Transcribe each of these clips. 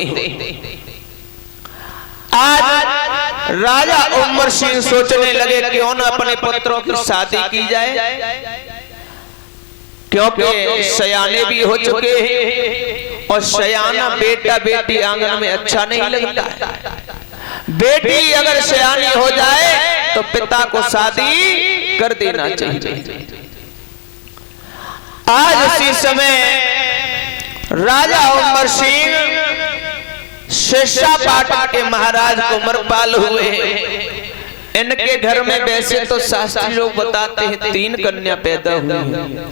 होते हैं। आज राजा उमर सिंह सोचने लगे क्यों न अपने पुत्रों की शादी की जाए, क्योंकि सयाने भी हो चुके हैं और सयाना बेटा बेटी आंगन में अच्छा नहीं लगता है। बेटी अगर सयानी हो जाए तो पिता को शादी कर देना चाहिए। आज इसी समय राजा उमर सिंह शेषापाटन के महाराज कुंवरपाल हुए। इनके घर में वैसे तो शास्त्री लोग बताते हैं 3 कन्या पैदा हुई हैं।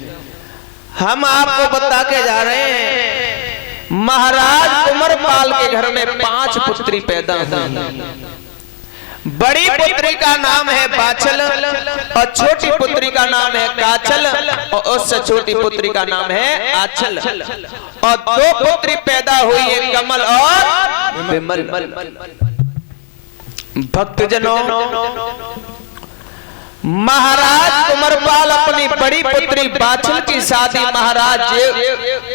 हम आपको बता के जा रहे हैं महाराज कुंवरपाल के घर में 5 पुत्री पैदा हुई। बड़ी पुत्री का नाम है बाछल और छोटी पुत्री का नाम है काछल और उससे छोटी पुत्री का नाम है आछल और 2 पुत्री पैदा हुई है कमल और विमल। भक्तजनों, महाराज कुंवरपाल अपनी बड़ी पुत्री बाछल की शादी महाराज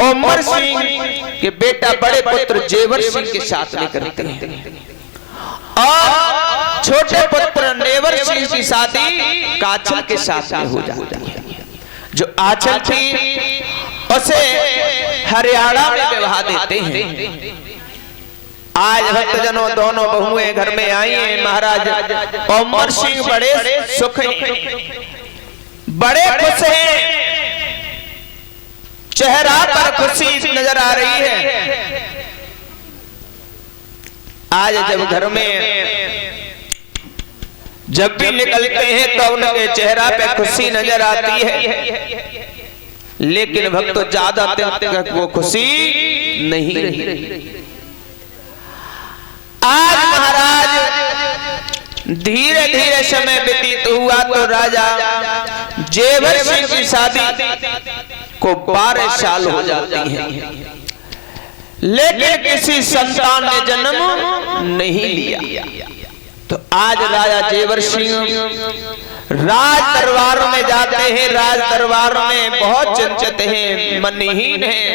उमर सिंह के बेटा बड़े पुत्र जेवर सिंह के साथ में करते हैं और छोटे पुत्र नेवर सिंह की शादी काछल के साथ में हो जाती है। जो आंचल थी उसे हरियाणा में विवाह देते हैं। आज भक्तजनों दोनों बहुएं घर में आई हैं। महाराज उमर सिंह बड़े सुख हैं, बड़े खुश हैं, चेहरा पर खुशी नजर आ रही है। आज जब घर में जब भी निकलते हैं तो उनके चेहरा पे खुशी नजर आती है, लेकिन भक्तों ज्यादा तक वो खुशी नहीं रही। आज महाराज धीरे धीरे समय व्यतीत हुआ तो राजा जेवर सिंह की शादी को 12 साल हो जाती है, लेकिन किसी संतान ने जन्म नहीं लिया। तो आज राजा जेवर सिंह राज दरबार में जाते हैं। राज दरबार में बहुत चिंतित हैं, मनहीन हैं,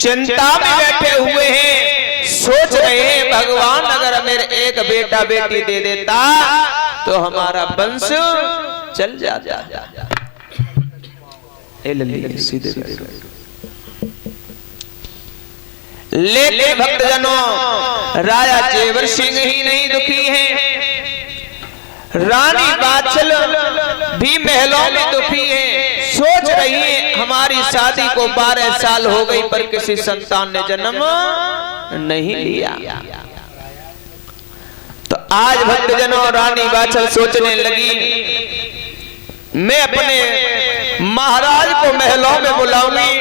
चिंता में बैठे हुए हैं। सोच रहे हैं भगवान अगर मेरे एक बेटा बेटी दे देता तो हमारा वंश चल जाता। सीधे लेकिन भक्तजनों राजा जेवर सिंह ही नहीं दुखी हैं, रानी बाछल भी महलों में दुखी है। सोच रही है हमारी शादी को 12 साल हो गई पर किसी संतान ने जन्म नहीं लिया। तो आज भक्तजनों रानी बाछल सोचने लगी मैं अपने महाराज को महलों में बुलाऊंगी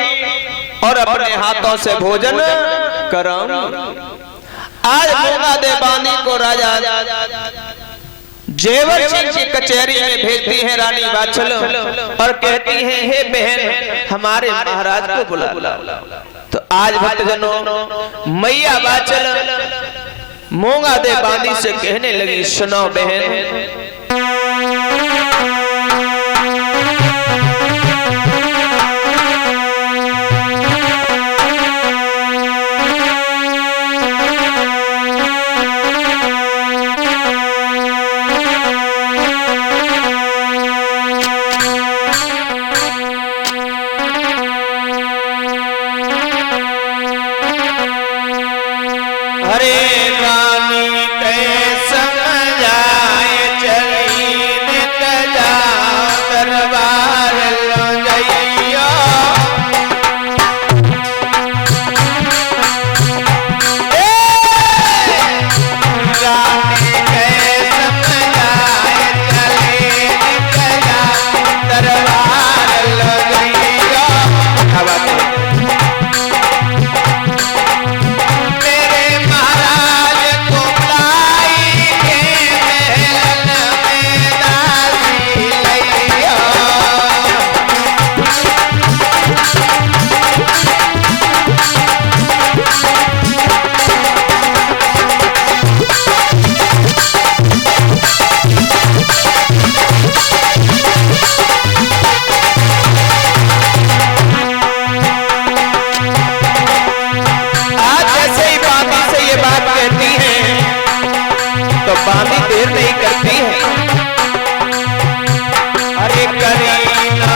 और अपने हाथों से भोजन कराऊंगी। आज मूंगा देवानी को राजा जेवर सिंह की कचहरी में भेजती है रानी बाछल और कहती है हे बहन हमारे महाराज को बुला। तो आज भक्तजनों मैया बाछल मूंगा देवानी से कहने लगी सुनो बहन, मेरे महाराज बांधी देर नहीं करती है। अरे करीना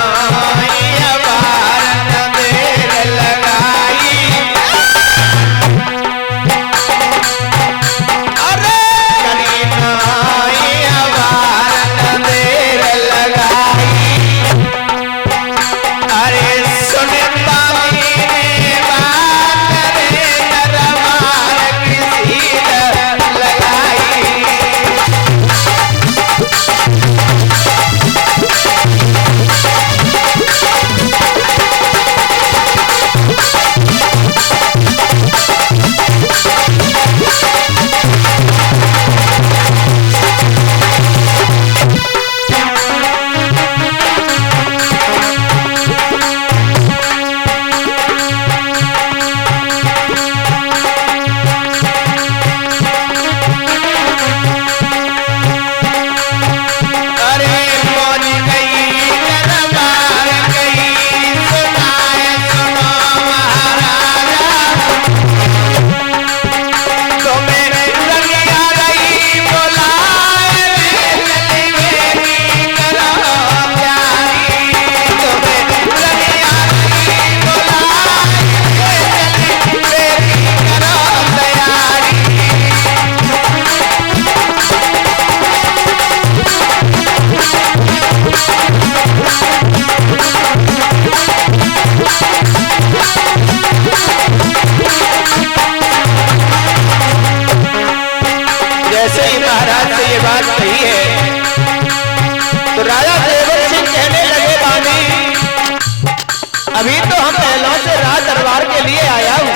अभी तो हम महलों से राज दरबार के लिए आया हूँ,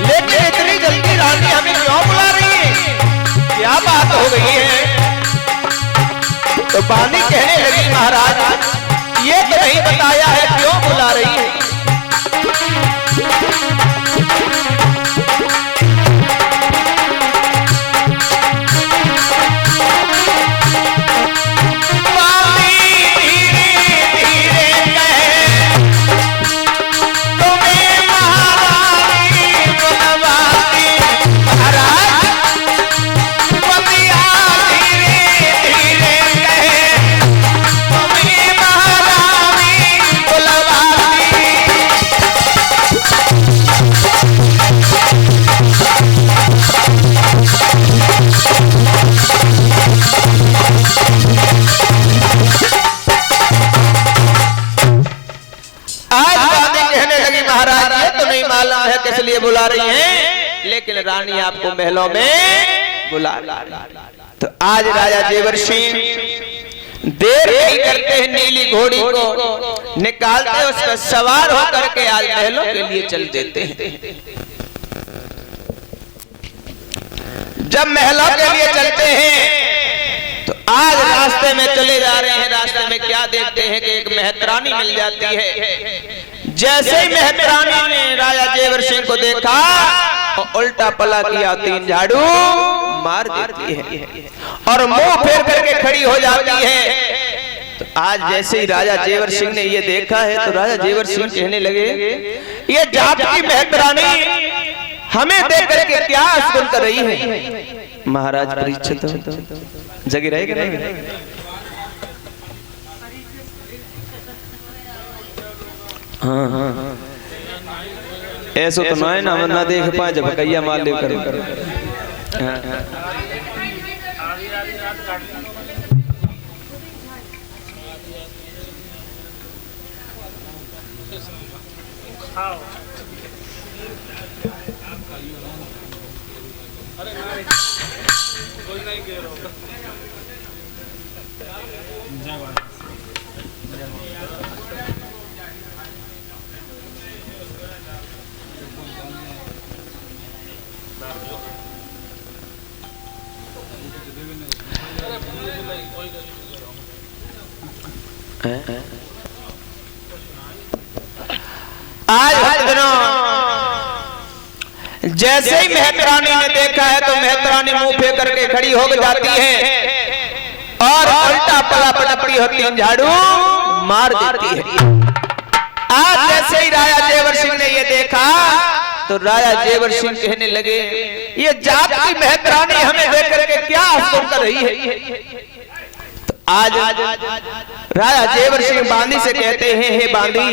लेकिन इतनी जल्दी रानी हमें क्यों बुला रही है? क्या बात हो गई है? तो बानी कहने लगी महाराज ये तो नहीं बताया है क्यों बुला रही है। किस लिए बुला रही हैं? लेकिन रानी आपको महलों में बुला रही। तो आज राजा जेवर सिंह देर नहीं करते हैं, नीली घोड़ी को निकालते उस पर सवार होकर के आज महलों के लिए चल देते हैं। जब महलों के लिए चलते हैं तो आज रास्ते में चले जा रहे हैं, रास्ते में क्या देखते हैं कि एक मेहतरानी मिल जाती है। जैसे ही मेहतरानी ने राजा जेवर सिंह को देखा और उल्टा पला किया, 3 झाड़ू मार देती है और मुंह फेर करके खड़ी हो जाती है। तो आज जैसे ही राजा जेवर सिंह ने ये देखा है तो राजा जेवर सिंह कहने लगे ये जात की मेहतरानी हमें देख करके क्या आस्कुन कर रही है? महाराज परीक्षित जगी रहेगा। हाँ हाँ ऐसा तो ना देख पाए जब कैया मार ले कर। आज जैसे ही मेहतरानी ने देखा है तो मेहतरानी मुंह फेंक करके खड़ी हो जाती है और उल्टा पला पटपड़ी होती है, झाड़ू मार देती है। आज जैसे ही राजा जेवर सिंह ने ये देखा तो राजा जेवर सिंह कहने लगे ये जात की मेहतरानी हमें देख करके क्या आश्चर्य कर रही है। तो आज राजा जेवर सिंह बांदी से कहते हैं, हे बांदी,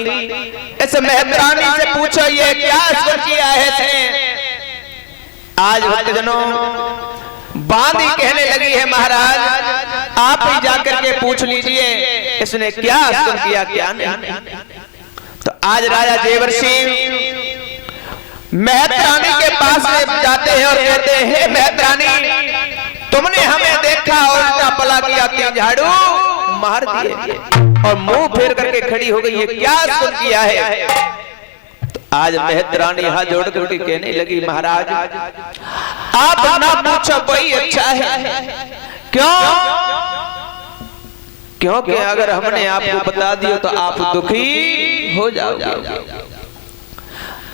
इस मेहतरानी से पूछो ये क्या आश्चर्य किया है इसने। आज भक्तजनों बांदी कहने लगी है, महाराज आप ही जाकर के पूछ लीजिए इसने क्या आश्चर्य किया क्या नहीं। तो आज राजा जेवर सिंह मेहतरानी के पास जाते हैं और कहते हैं, हे मेहतरानी, तुमने हमें देखा और इतना पला किया, 3 झाड़ू मार दिए और मुंह फेर करके खड़ी हो गई है, क्या सुन किया है। तो आज मेहतरानी हाथ जोड़ करके कहने लगी, महाराज आप ना पूछो वही अच्छा है। क्यों? क्योंकि अगर हमने आपको बता दिया तो आप दुखी हो जाओगे।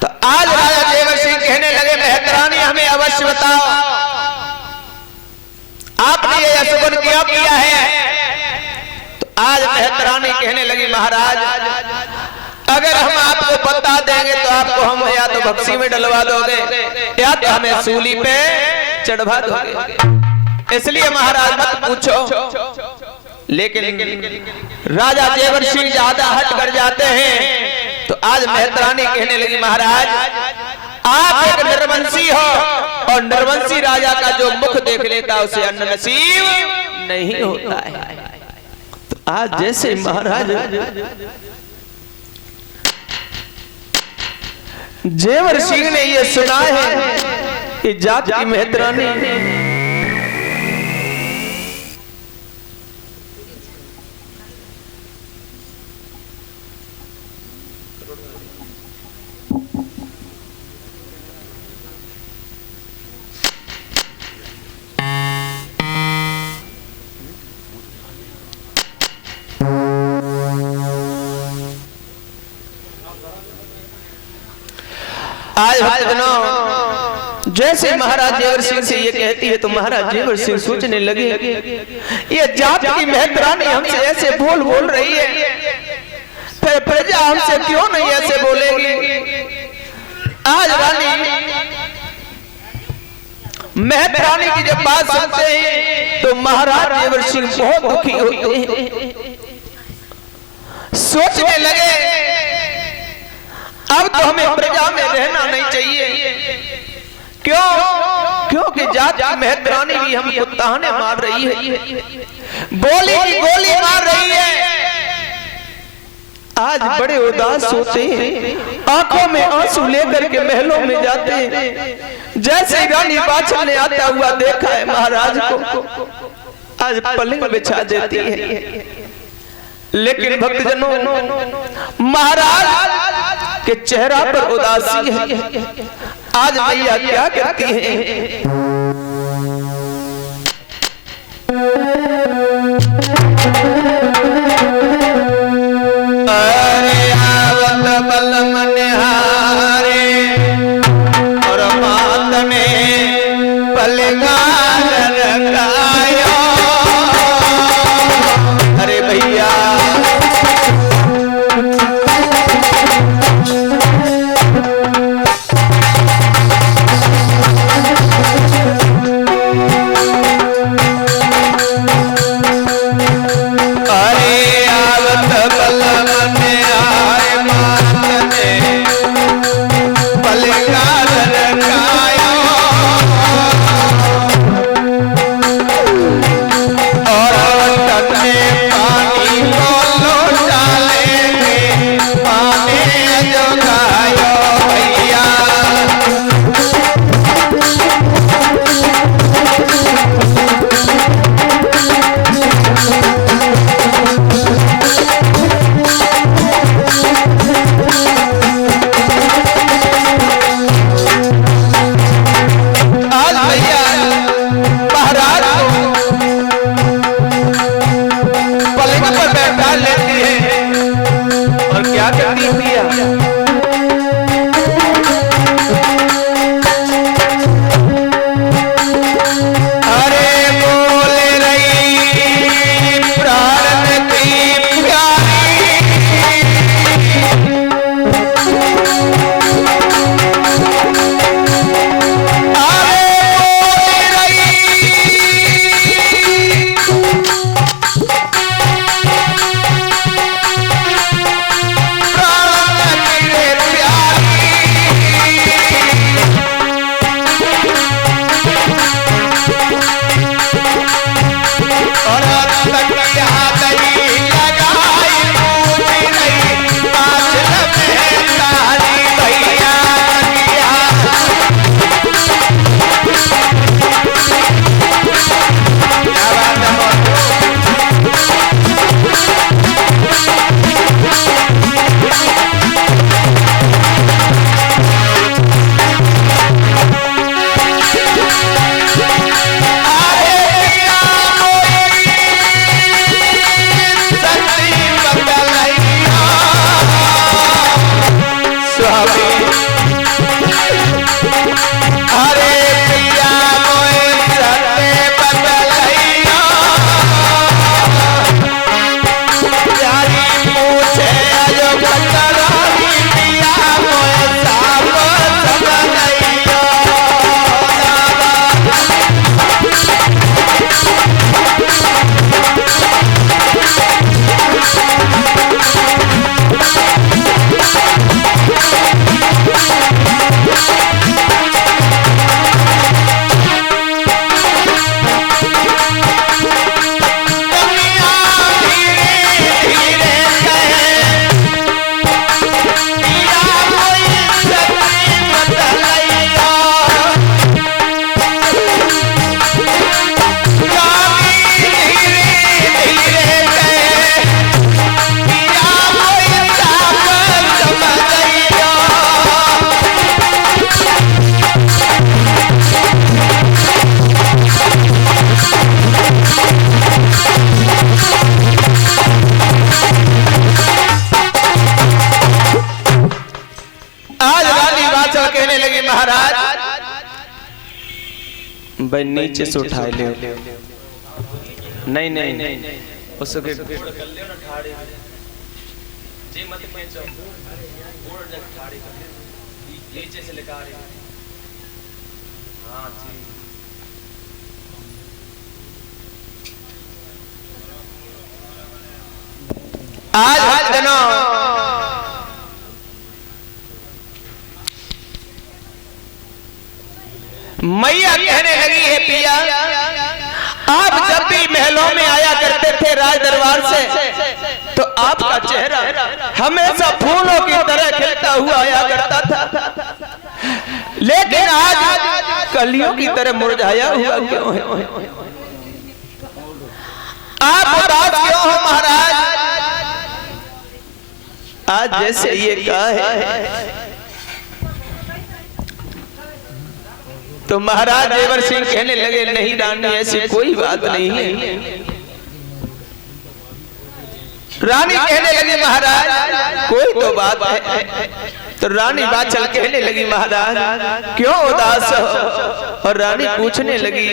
तो आज राजा जेवर सिंह कहने लगे, मेहतरानी हमें अवश्य बताओ आपने ये अशुभ क्यों किया है। तो आज मेहतरानी कहने लगी, महाराज अगर हम आपको बता देंगे तो आपको हम या तो बक्सी में डलवा दोगे या तो हमें सूली पे चढ़वा दोगे, इसलिए महाराज मत पूछो। लेकिन राजा जेवर सिंह ज्यादा हट कर जाते हैं। तो आज मेहतरानी कहने लगी, महाराज आप एक निर्वंशी हो और निर्वंशी राजा का जो मुख देख लेता उसे अन्न नसीब नहीं होता है। तो आज जैसे महाराज जेवर सिंह ने ये सुना है कि जात की मेहतरानी आज भक्तजनों जैसे महाराज जेवर सिंह से ये कहती है तो महाराज जेवर सिंह सोचने लगे, ये जात की मेहतरानी हमसे ऐसे बोल रही है, फिर प्रजा हमसे क्यों नहीं ऐसे बोलेगी। आज रानी मेहतरानी की जब बात सुनते हैं तो महाराज जेवर सिंह बहुत दुखी होते हैं, सोचने लगे अब तो हमें प्रजा में रहना नहीं चाहिए। क्यों? क्योंकि जात की मेहतरानी भी हमको ताने मार रही है, बोली की गोली मार रही है। आज बड़े उदास होते हैं, आंखों में आंसू लेकर के महलों में जाते हैं। जैसे रानी बादशाह ने आता हुआ देखा है महाराज को, आज पलंग बिछा देती है। लेकिन भक्तजनों महाराज के चेहरा पर उदासी है। आज मैया क्या करती है, अरे आवत बल मनहारे और मात में पलगाल रखायो। अरे भैया भाई नीचे से उठा ले। नहीं नहीं उसके मत खींचो, नीचे से लेकर हाँ जी। आज दिनों मैया कहने लगी है पिया, आप जब भी महलों में आया करते थे राज दरबार से, तो आपका चेहरा हमेशा फूलों की तरह खिलता हुआ आया करता था, लेकिन आज कलियों की तरह मुरझाया हुआ क्यों है? आप उदास क्यों हो महाराज? आज जैसे ये कहा है तो महाराज जेवर सिंह कहने लगे, नहीं रानी ऐसी कोई बात नहीं है। रानी कहने लगी महाराज कोई तो बात है। तो रानी बाचल कहने लगी महाराज क्यों उदास हो? और रानी पूछने लगी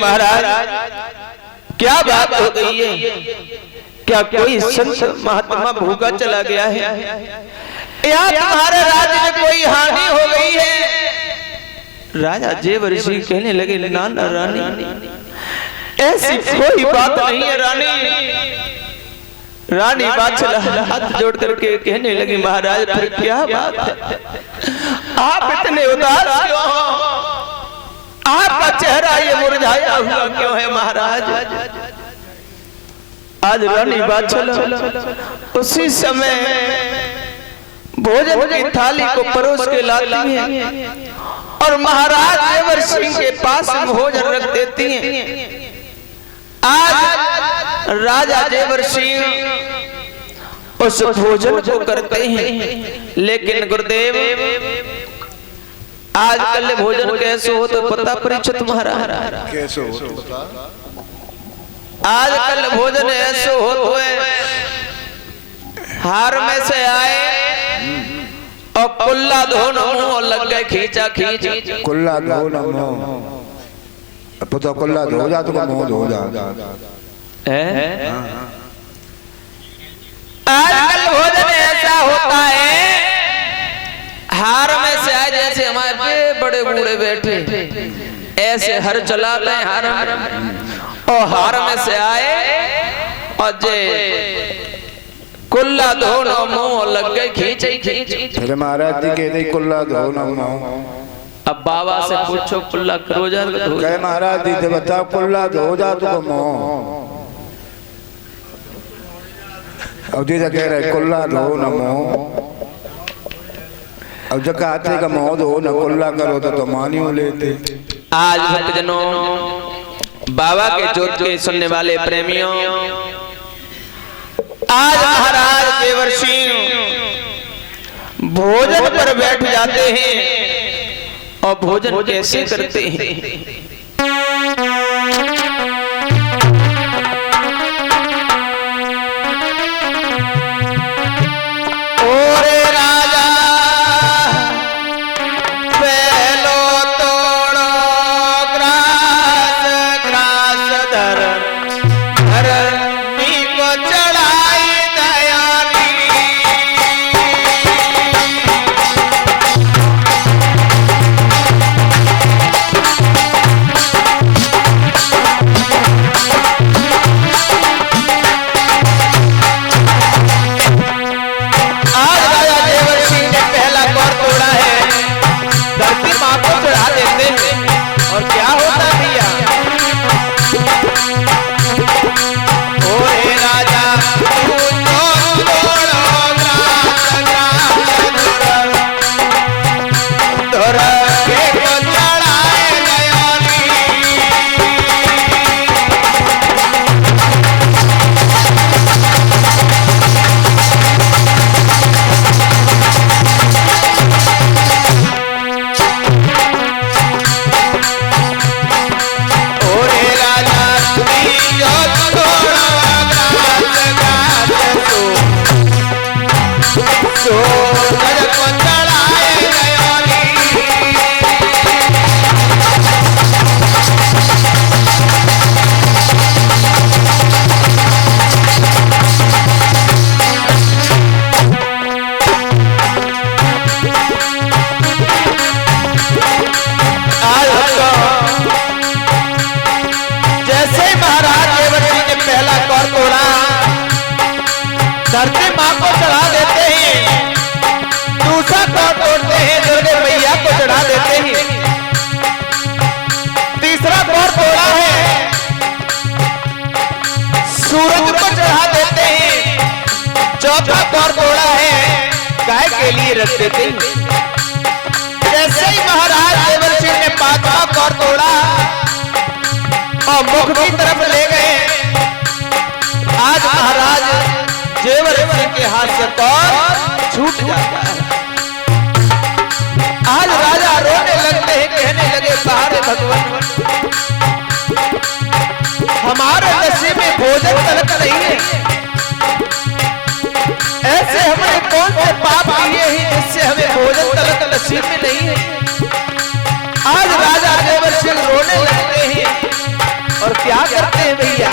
महाराज क्या बात हो गई है? क्या कोई संत महात्मा भूखा चला गया है या तुम्हारे राज्य में कोई हानि हो गई है? राजा जेवर सिंह कहने लगे नाना रानी ऐसी कोई बात नहीं है रानी। रानी बादशाह हाथ जोड़ करके कहने लगी महाराज फिर क्या बात है? आप इतने उदास क्यों हो? आपका चेहरा ये मुरझाया हुआ क्यों है महाराज? आज रानी बादशाह उसी समय भोजन की थाली को परोस के लाती हैं और महाराज जेवर सिंह के पास भोजन रख देती हैं। आज राजा जेवर सिंह उस भोजन को करते हैं, लेकिन गुरुदेव आजकल भोजन कैसे हो तो पता परीक्षित महाराज कैसे हो तो बता। आजकल भोजन ऐसे हो तो हार में से आए और कुल्ला धो मुंह लग गए खींचा खींच कुल्ला धो न मुंह पता कुल्ला धो जा तो मुंह धो जा। आजकल भोजन ऐसा होता है हार में से आए जैसे हमारे बड़े बूढ़े बैठे ऐसे हर चलाते हैं हार और हार में से आए और जे कुल्ला धो न मुंह लग गए खींचे खींच। फिर महाराज जी कहते कुल्ला धो न मुंह। अब बाबा से पूछो कुल्ला करो जा कहे महाराज जी से बता कुल्ला धो जा तो मुंह। अब दीदा कह रहे कुल्ला धो न मुंह। अब जब कहते का मुंह धो न कुल्ला करो तो मानी लेते। आज भक्तजनों बाबा के जोत के सुनने वाले प्रेमियों आज महाराज देवर सिंह भोजन पर बैठ जाते हैं और भोजन कैसे करते हैं। धरती माँ को चढ़ा देते हैं, दूसरा कौर तोड़ते हैं, दुर्गे मैया को चढ़ा देते हैं, तीसरा कौर तोड़ा है सूरज को चढ़ा देते हैं, चौथा कौर तोड़ा है गाय के लिए रख देते हैं। जैसे ही महाराज देवर सिंह ने पांचवा कौर तोड़ा और मुख की तरफ ले गए, आज महाराज जेवर सिंह के हाथ से कौर छूट जाता है। आज राजा रोने लगते हैं, कहने लगे सहारे भगवान हमारे नसीब में भोजन तलक नहीं है, ऐसे हमने कौन से पाप किए हैं जिससे हमें भोजन तलक नसीब में नहीं है। आज राजा जेवर सिंह रोने लगते हैं और क्या करते हैं भैया,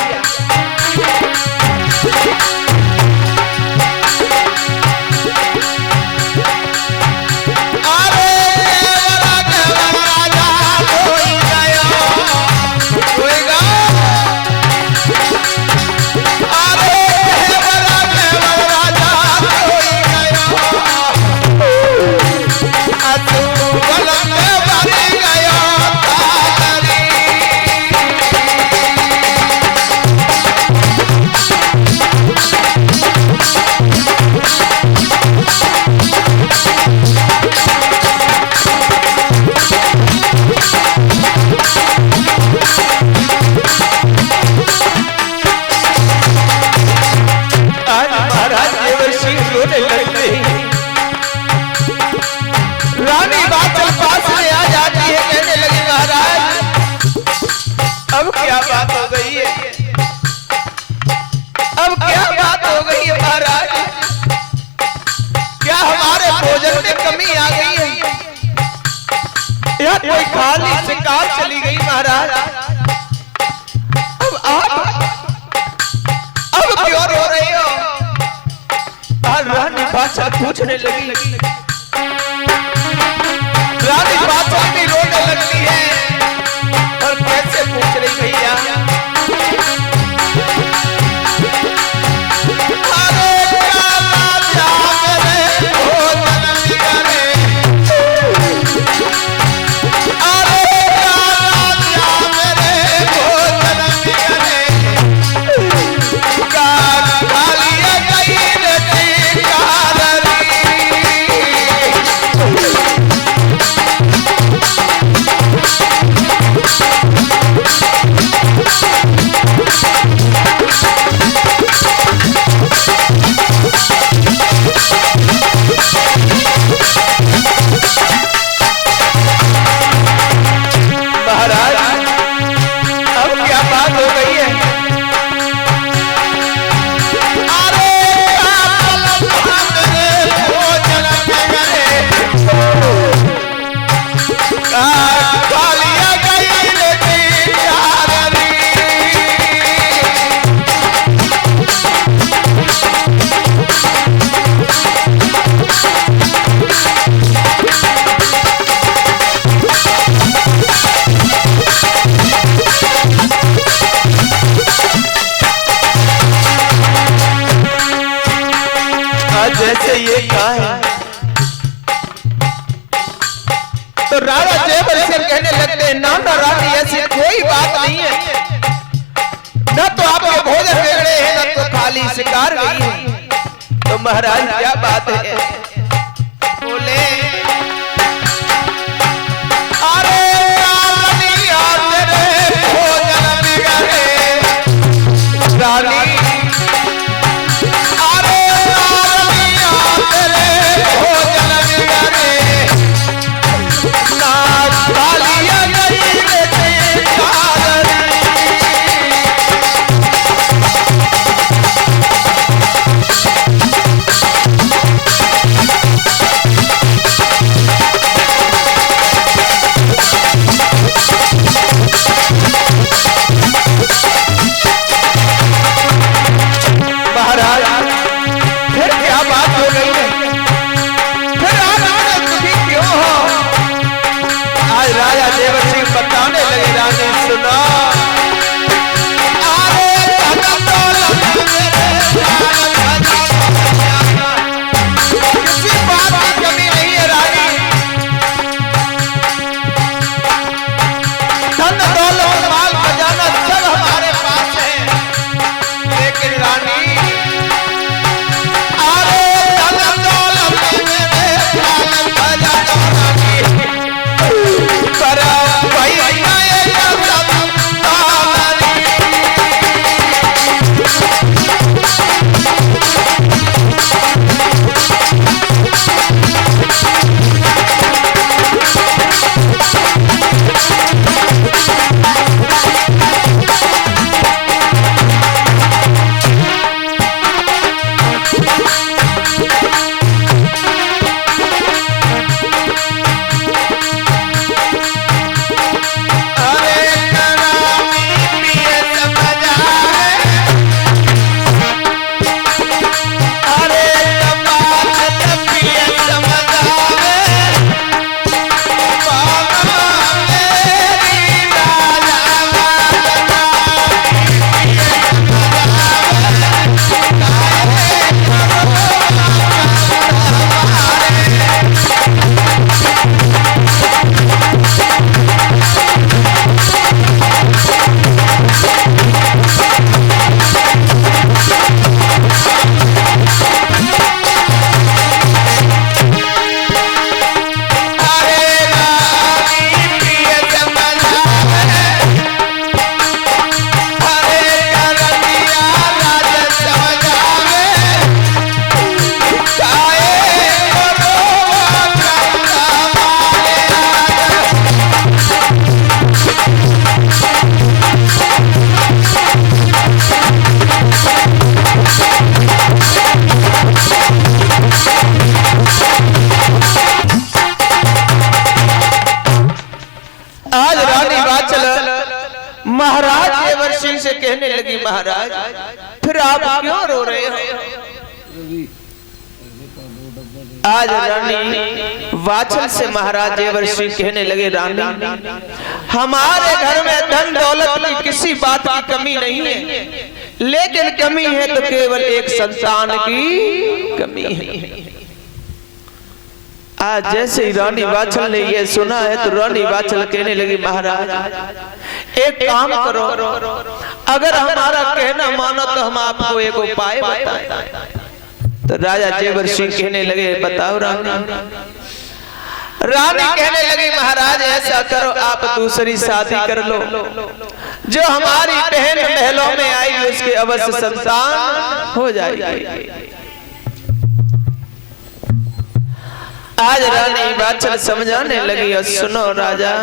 लगी। रानी बादशाह भी रोने लगती है और कैसे पूछ रही भैया, जैसे ये कहा है तो राजा जयवर सिंह कहने लगते हैं, ना ना रानी ऐसी कोई बात नहीं है, न तो आपके भोजन बिगड़े हैं न तो खाली शिकार गई है। तो महाराज क्या बात है? बोले अरे भोजन बिगड़े रानी, महाराज जयवर सिंह से कहने लगी, महाराज फिर आप क्यों रो रहे हो? आज रानी वाचल से महाराज जेवर सिंह कहने लगे, रानी हमारे घर में धन दौलत की किसी बात की कमी नहीं है, लेकिन कमी है तो केवल एक संतान की कमी है। आज जैसे ही रानी वाचल ने ये सुना है तो रानी वाचल कहने लगी, महाराज एक काम करो, अगर हमारा कहना मानो तो हम आपको एक उपाय बताएं। तो राजा जेवर सिंह कहने लगे, बताओ रानी। रानी कहने लगी, महाराज ऐसा करो, आप दूसरी शादी कर लो, जो हमारी बहन महलों में आएगी उसके अवश्य संतान हो जाएगी। आज रानी वाचल समझाने लगी, और सुनो राजा,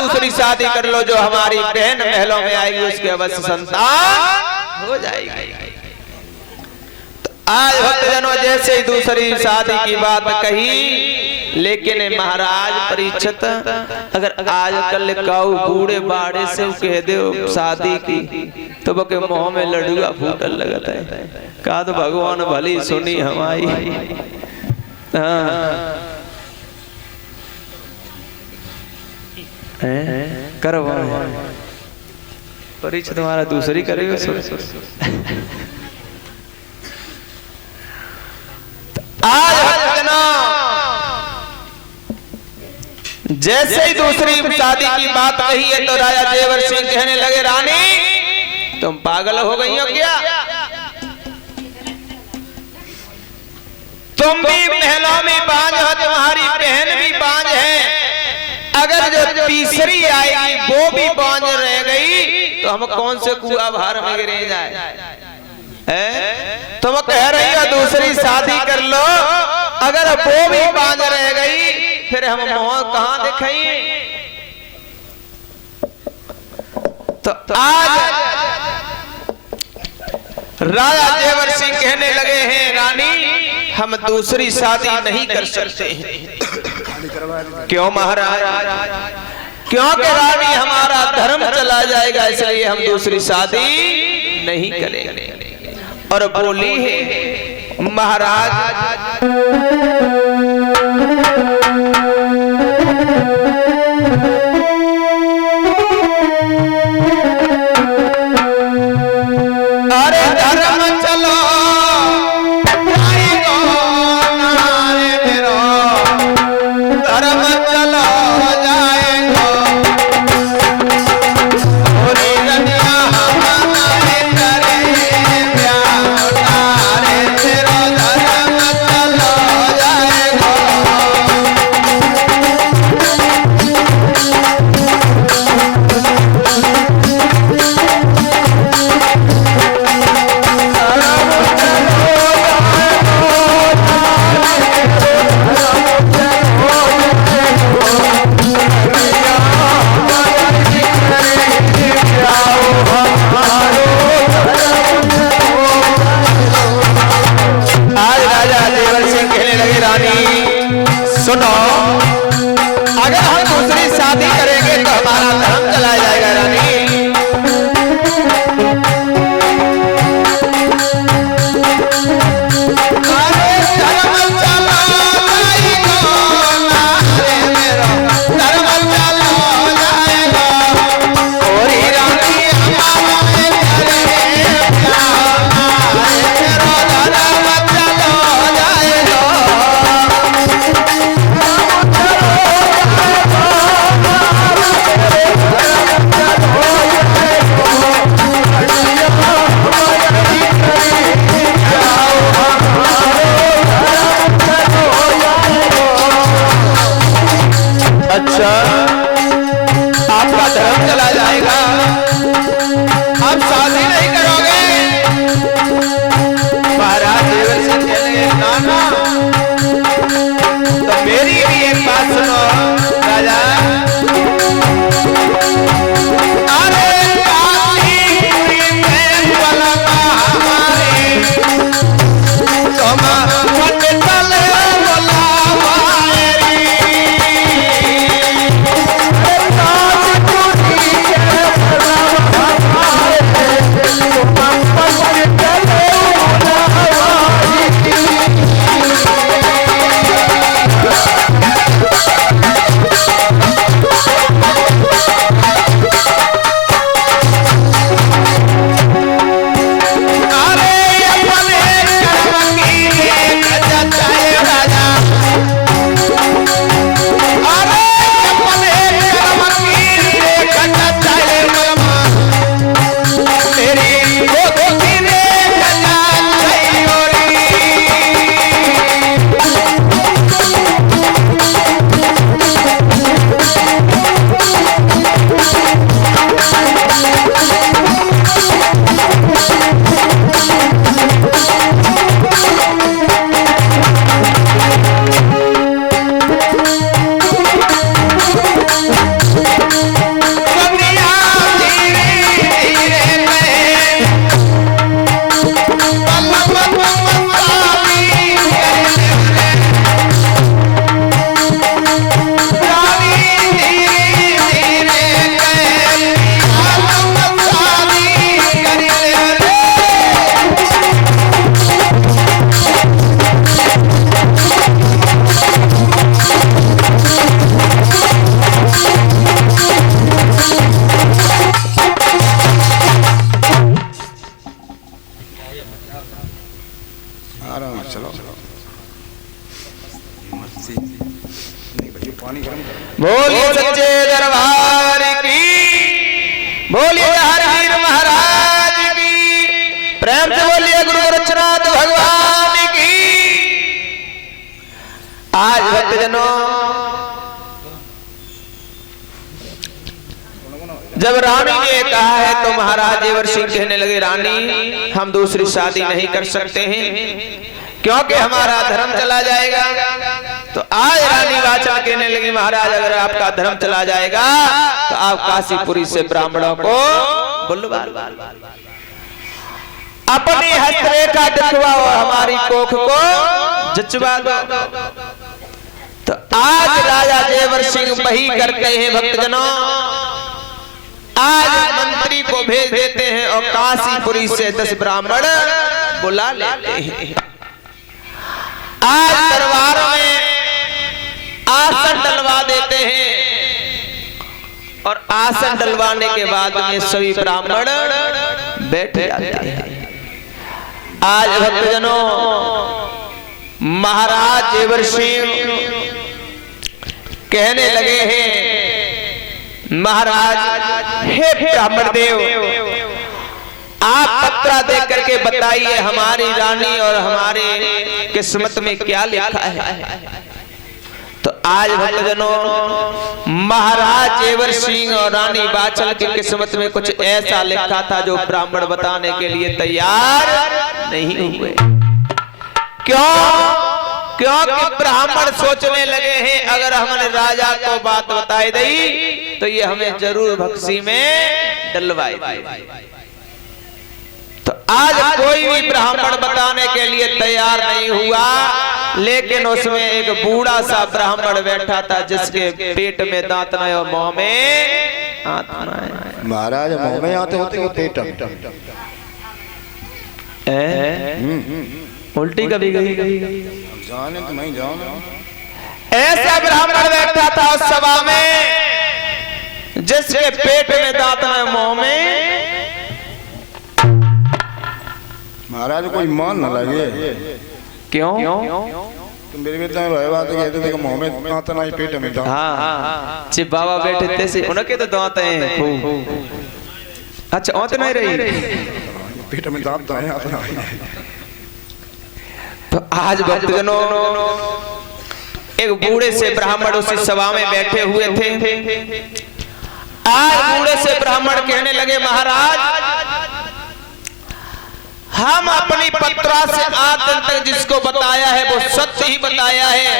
दूसरी शादी कर लो, जो हमारी बहन महलों में आएगी उसके अवश्य संतान हो जाएगी। तो आज भक्तजनों जैसे ही दूसरी शादी की बात कही, लेकिन महाराज परीक्षित अगर आज कल काऊ बूढ़े बाड़े से कह दे शादी की तो बके मुंह में लड्डूआ फूटल लगता है। कहा तो भगवान भली सुनी हमारी। करो परीक्षा तुम्हारा दूसरी करेगा। आज जैसे ही दूसरी शादी की बात कही है तो राजा जेवर सिंह कहने लगे, रानी तुम पागल हो गई हो क्या? तुम भी महलों में बांझ हो, तुम्हारी बहन भी बांझ है, अगर जो तीसरी आएगी वो भी बांझ रह गई तो हम कौन से कुआं भार में गिरे जाए? तुम कह रही हो दूसरी शादी कर लो, अगर वो भी बांझ रह गई फिर हम मुंह कहां दिखाएं? तो आज राजा जेवर सिंह कहने लगे हैं, रानी हम दूसरी शादी नहीं कर सकते हैं। क्यों महाराज? क्योंकि रानी हमारा धर्म चला जाएगा, इसलिए हम दूसरी शादी नहीं करेंगे। और बोली है महाराज अरे धर्म चलो जाएगो नारे मेरो, धर्म चलो जाएगो होरी रनिया हमारे करे प्यार नारे मेरो, धर्म चलो जाएगो। आज राजा देवर सिंह कहने लगे रानी सुनो, अगर हम दूसरी शादी करेंगे तो हमारा धर्म चला जाएगा। रानी अरे धर्म चला जाएगा नारे मेरो, धर्म चला जाएगा होरी रानी हमारे करे प्यार नारे मेरो, धर्म चला जाएगा। अच्छा, आपका धर्म चला जाएगा, आप शादी नहीं करोगे? महाराज देवर सिंह कहने नाना, तो मेरी भी एक बात सुनो राजा। अरे काली में पलका हमारी, तुम पंडितल बोलावारी, बोलिए सच्चे दरबार की, बोलिए हर वीर महाराज की, प्रेम से बोलिए गुरु गोरक्षनाथ भगवान की। आज भक्तजनों, जब रानी ने कहा है तो महाराज देवर सिंह कहने लगे रानी हम दूसरी शादी नहीं कर सकते हैं क्योंकि हमारा धर्म चला जाएगा। तो आज रानी वाचा कहने लगी महाराज अगर आपका धर्म चला जाएगा तो आप काशीपुरी से ब्राह्मणों को बुलवा अपनी हस्तरेखा दिखवाओ, हमारी कोख को जचवा दो। तो आज राजा जेवर सिंह वही करते हैं भक्तजनों, आज मंत्री को भेज देते हैं और काशीपुरी से 10 ब्राह्मण बुला लेते हैं। आज दरबार में आसन डलवा देते हैं और आसन डलवाने के बाद में सभी ब्राह्मण बैठ जाते हैं। आज भक्तजनों महाराज जेवर सिंह कहने लगे हैं, महाराज हे ब्राह्मण देव, आप पत्रा देख करके बताइए हमारी रानी और हमारे किस्मत में क्या लिखा है। तो आज भक्तजनों महाराज जेवर सिंह और रानी बाचल की किस्मत में कुछ ऐसा लिखा था जो ब्राह्मण बताने के लिए तैयार नहीं हुए। क्यों? क्योंकि ब्राह्मण सोचने लगे हैं अगर हमने राजा को बात बताई दी तो ये हमें जरूर भक्सी में डलवाई देगी। तो आज कोई भी ब्राह्मण बताने के लिए तैयार नहीं हुआ, लेकिन उसमें एक बूढ़ा सा ब्राह्मण बैठा था जिसके पेट में दांत नहीं और मुंह में आत्मा है। महाराज मुंह में आते होते पेट उल्टी कभी गई जाने तो नहीं जाओ ना। ऐसा ब्राह्मण बैठा था उस सभा में जिसके पेट में दांत में मुंह में। महाराज कोई मान न लगे। क्यों? तुम मेरे बेटा में बात कहते थे कि मुंह में दांत नहीं पेट में दांत। हाँ चिप बाबा बैठे थे से उनके तो दांत हैं। अच्छा औत नहीं रही पेट में दांत है। तो आज भक्तजनों एक बूढ़े से ब्राह्मण उसी सभा में बैठे हुए थे। आज बूढ़े से ब्राह्मण कहने लगे, महाराज हम अपनी पत्रा से आज दिन तक जिसको बताया है वो सत्य ही बताया है।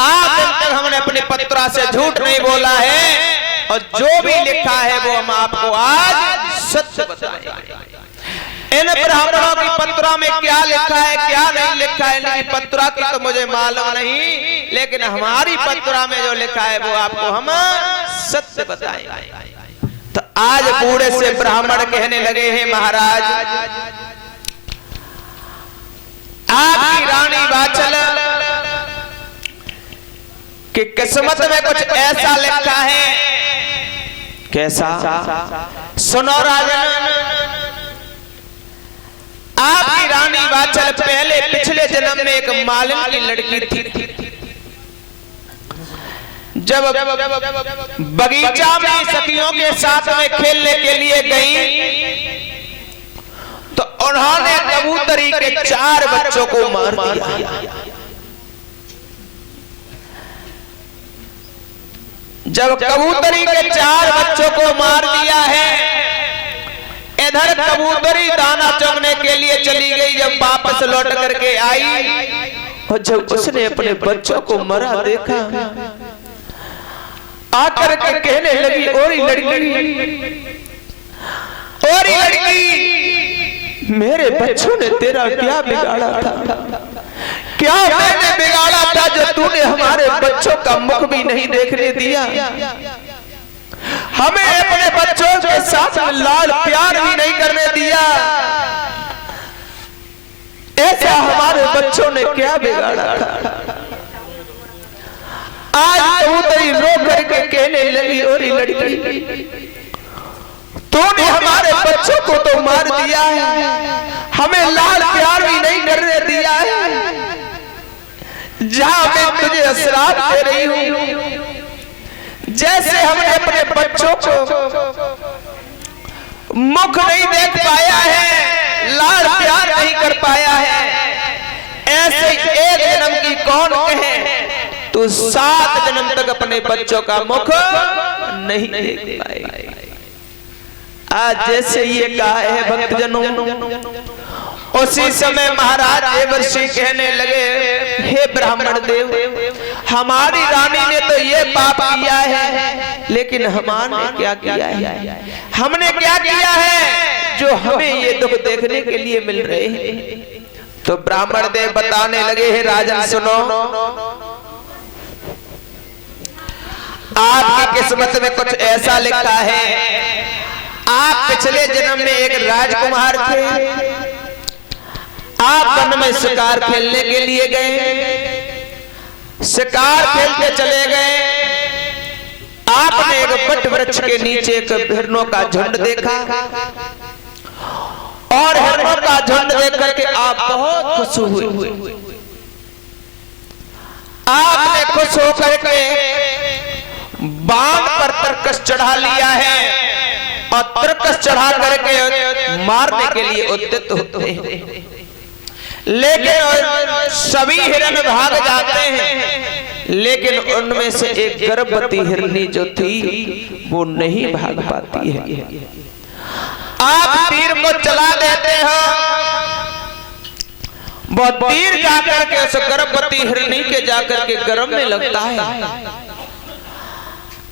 आज दिन तक हमने अपनी पत्रा से झूठ नहीं बोला है और जो भी लिखा है वो हम आपको आज सत्य बताएंगे। इन ब्राह्मणों की पत्रा में क्या लिखा है क्या नहीं लिखा है, इनकी पत्रा की तो मुझे मालूम नहीं, लेकिन हमारी पत्रा में जो लिखा है वो आपको हम सत्य बताएंगे। तो आज बूढ़े से ब्राह्मण कहने लगे हैं, महाराज आपकी रानी बाचल कि किस्मत में कुछ ऐसा लिखा है। कैसा? सुनो राजन, आपकी रानी बाचल पहले पिछले जन्म में एक मालिन की लड़की थी। जब बगीचा में सखियों के साथ में खेलने के लिए गई तो उन्होंने कबूतरी के 4 बच्चों को मार दिया। जब कबूतरी के 4 बच्चों को मार दिया है, इधर कबूतरी दाना चुगने के लिए चली गई। जब वापस लौट करके आई और जब उसने अपने बच्चों को मरा देखा, आकर के कहने लगी, ओरी लड़की मेरे बच्चों ने तेरा क्या बिगाड़ा था? क्या मैंने बिगाड़ा था जो तूने हमारे बच्चों का मुख भी नहीं देखने दिया? हमें अपने बच्चों के साथ लाड प्यार भी नहीं करने दिया। ऐसा हमारे बच्चों ने क्या बिगाड़ा था? आज कबूतरी रो करके कहने लगी, ओरी लड़की तूने हमारे बच्चों को तो मार दिया है, हमें लाड प्यार भी नहीं करने दिया है। जहां मैं तुझे श्राप दे रही हूं, जैसे हमने अपने बच्चों को मुख नहीं देख पाया है, लाड प्यार नहीं कर पाया है, ऐसे एक जन्म की कौन कहे तू 7 जन्म तक अपने बच्चों का मुख नहीं देख पाएगी। आज जैसे ये कहा है भक्तजनों, उसी समय महाराज जेवर सिंह कहने लगे, हे ब्राह्मण देव, हमारी रानी ने तो ये पाप किया है, लेकिन हमने क्या किया है? हमने क्या किया है जो हमें ये दुख देखने के लिए मिल रहे हैं? तो ब्राह्मण देव बताने लगे, हे राजन सुनो, आपकी किस्मत में कुछ ऐसा लिखा है, आप पिछले जन्म में एक राजकुमार थे, आप वन में शिकार खेलने के लिए गए, शिकार खेलते चले गए, आपने एक बट वृक्ष के नीचे एक हिरणों का झुंड देखा और हिरणों का झुंड देख करके आप बहुत खुश हुए। आपने खुश होकर के बाण पर तरकस चढ़ा लिया है और तरकस चढ़ा करके मारने के लिए उद्यत होते हैं, लेकिन सभी हिरण भाग जाते हैं, लेकिन उनमें से एक गर्भवती हिरनी जो थी वो नहीं भाग पाती है। आप तीर को चला देते हो, वो तीर जाकर के उस गर्भवती हिरनी के जाकर के गर्भ में लगता है।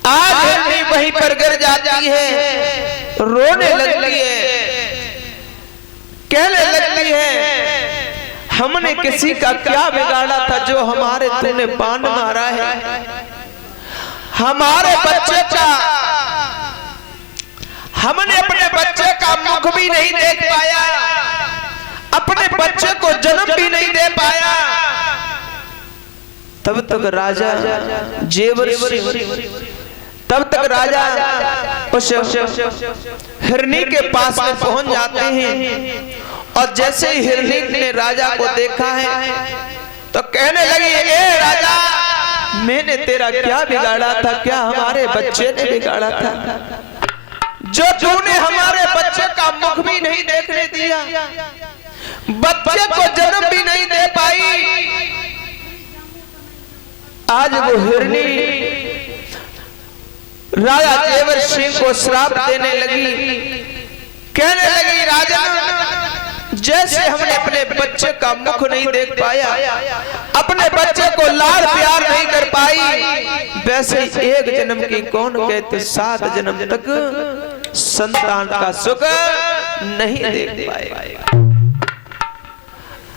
आज हिरनी वहीं पर गिर जाती है, रोने लगती है, कहने लगती है हमने किसी का क्या बिगाड़ा था जो हमारे तूने बाण मारा है, हमारे बच्चे का, हमने अपने बच्चे का मुख भी नहीं देख पाया, अपने बच्चे को जन्म भी नहीं दे पाया। तब तक राजा जेवर तब तक राजा उस हिरनी के पास में पहुंच जाते हैं और जैसे ही हिरनी ने राजा को देखा है तो कहने लगी, ए राजा, मैंने तेरा क्या बिगाड़ा था, क्या हमारे बच्चे ने बिगाड़ा था जो तूने हमारे बच्चे का मुख भी नहीं देखने दिया, बच्चे को जन्म भी नहीं दे पाई। आज वो हिरनी राजा जेवर सिंह को श्राप देने लगी, कहने लगी, राजा, जैसे हमने अपने बच्चे का मुख नहीं देख पाया, अपने बच्चे को लाड़ प्यार नहीं कर पाई, वैसे एक जन्म की कौन कहते 7 जन्म तक संतान का सुख नहीं देख पाएगा।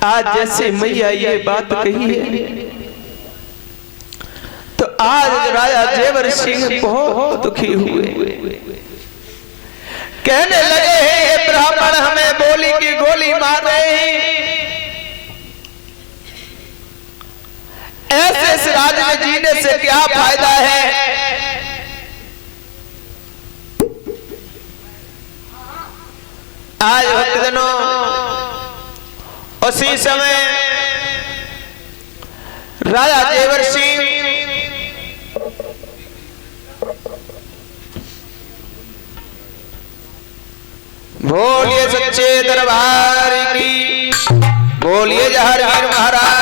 आज जैसे मैया ये बात कही है तो आज राजा जेवर सिंह बहुत दुखी हुए, कहने लगे, हे ब्राह्मण, हमें बोली की गोली मार रहे हैं, ऐसे इस राज्य में जीने से क्या फायदा है। आज भक्त जनों, उसी समय राजा जेवर सिंह बोलिए सच्चे दरबार की, बोलिए जहर महाराज।